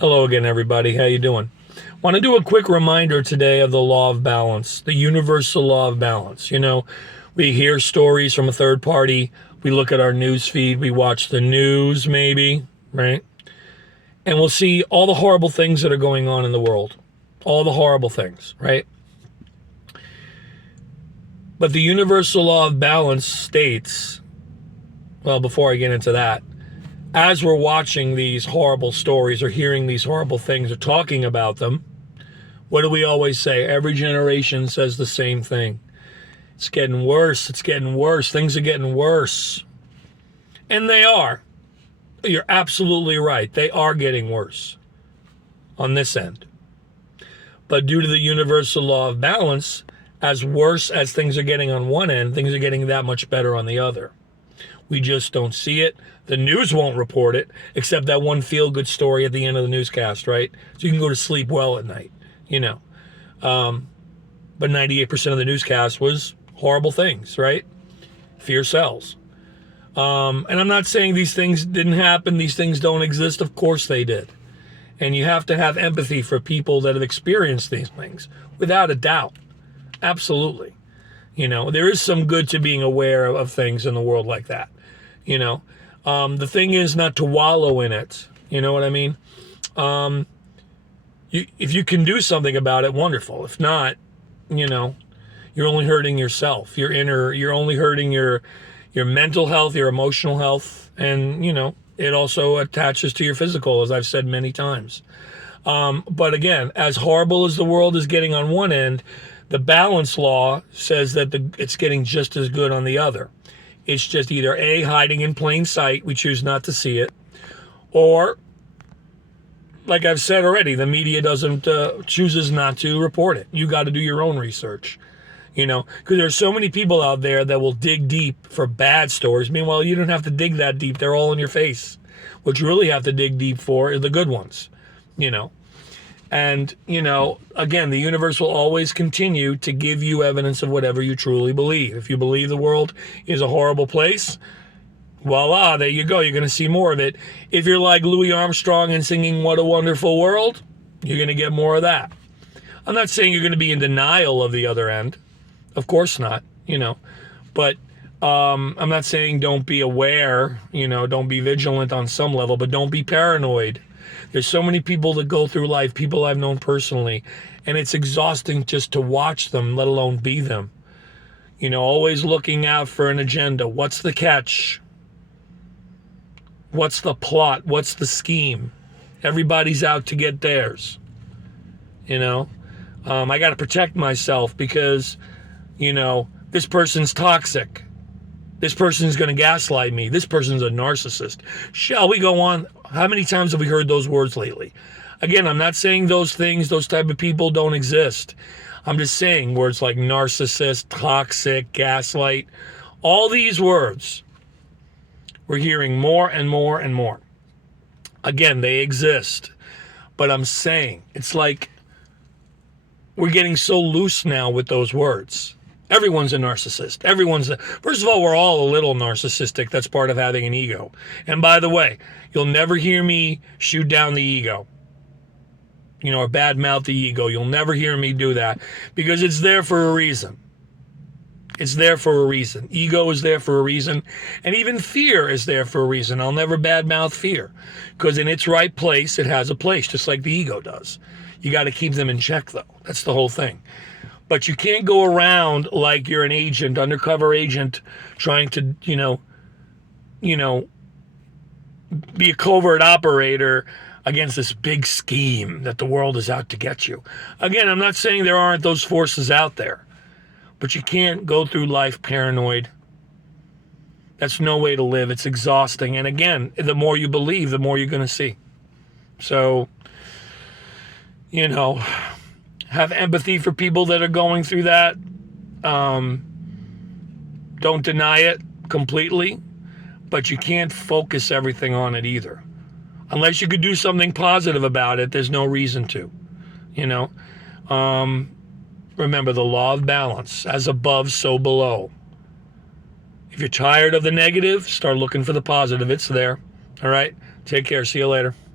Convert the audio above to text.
Hello again, everybody. How you doing? Want to do a quick reminder today of the law of balance, the universal law of balance. We hear stories from a third party. We look at our news feed. We watch the news, maybe, right? And we'll see all the horrible things that are going on in the world. All the horrible things, right? But the universal law of balance states, well, before I get into that, as we're watching these horrible stories or hearing these horrible things or talking about them, what do we always say? Every generation says the same thing. It's getting worse. It's getting worse. Things are getting worse. And they are. You're absolutely right. They are getting worse on this end. But due to the universal law of balance, as worse as things are getting on one end, things are getting that much better on the other. We just don't see it. The news won't report it, except that one feel-good story at the end of the newscast, right? So you can go to sleep well at night, But 98% of the newscast was horrible things, right? Fear sells. And I'm not saying these things didn't happen. These things don't exist. Of course they did. And you have to have empathy for people that have experienced these things, without a doubt. Absolutely. There is some good to being aware of things in the world like that. The thing is not to wallow in it. You know what I mean? If you can do something about it, wonderful. If not, you're only hurting yourself. You're only hurting your mental health, your emotional health, and it also attaches to your physical, as I've said many times. But again, as horrible as the world is getting on one end, the balance law says that it's getting just as good on the other. It's just either A, hiding in plain sight, we choose not to see it, or, like I've said already, the media chooses not to report it. You got to do your own research, because there's so many people out there that will dig deep for bad stories. Meanwhile, you don't have to dig that deep. They're all in your face. What you really have to dig deep for are the good ones, And, again, the universe will always continue to give you evidence of whatever you truly believe. If you believe the world is a horrible place, voila, there you go. You're going to see more of it. If you're like Louis Armstrong and singing What a Wonderful World, you're going to get more of that. I'm not saying you're going to be in denial of the other end. Of course not, But I'm not saying don't be aware, don't be vigilant on some level, but don't be paranoid. There's so many people that go through life, people I've known personally, and it's exhausting just to watch them, let alone be them. Always looking out for an agenda. What's the catch? What's the plot? What's the scheme? Everybody's out to get theirs. I got to protect myself because, this person's toxic. This person's going to gaslight me. This person's a narcissist. Shall we go on? How many times have we heard those words lately? Again, I'm not saying those things, those type of people don't exist. I'm just saying words like narcissist, toxic, gaslight, all these words, we're hearing more and more and more. Again, they exist. But I'm saying, it's like we're getting so loose now with those words. Everyone's a narcissist. First of all, we're all a little narcissistic. That's part of having an ego. And by the way, you'll never hear me shoot down the ego, or badmouth the ego. You'll never hear me do that because it's there for a reason. It's there for a reason. Ego is there for a reason. And even fear is there for a reason. I'll never badmouth fear because in its right place, it has a place, just like the ego does. You got to keep them in check, though. That's the whole thing. But you can't go around like you're an agent, undercover agent, trying to, be a covert operator against this big scheme that the world is out to get you. Again, I'm not saying there aren't those forces out there, but you can't go through life paranoid. That's no way to live. It's exhausting. And again, the more you believe, the more you're going to see. So, have empathy for people that are going through that. Don't deny it completely, but you can't focus everything on it either. Unless you could do something positive about it, there's no reason to. Remember the law of balance, as above, so below. If you're tired of the negative, start looking for the positive. It's there. All right? Take care. See you later.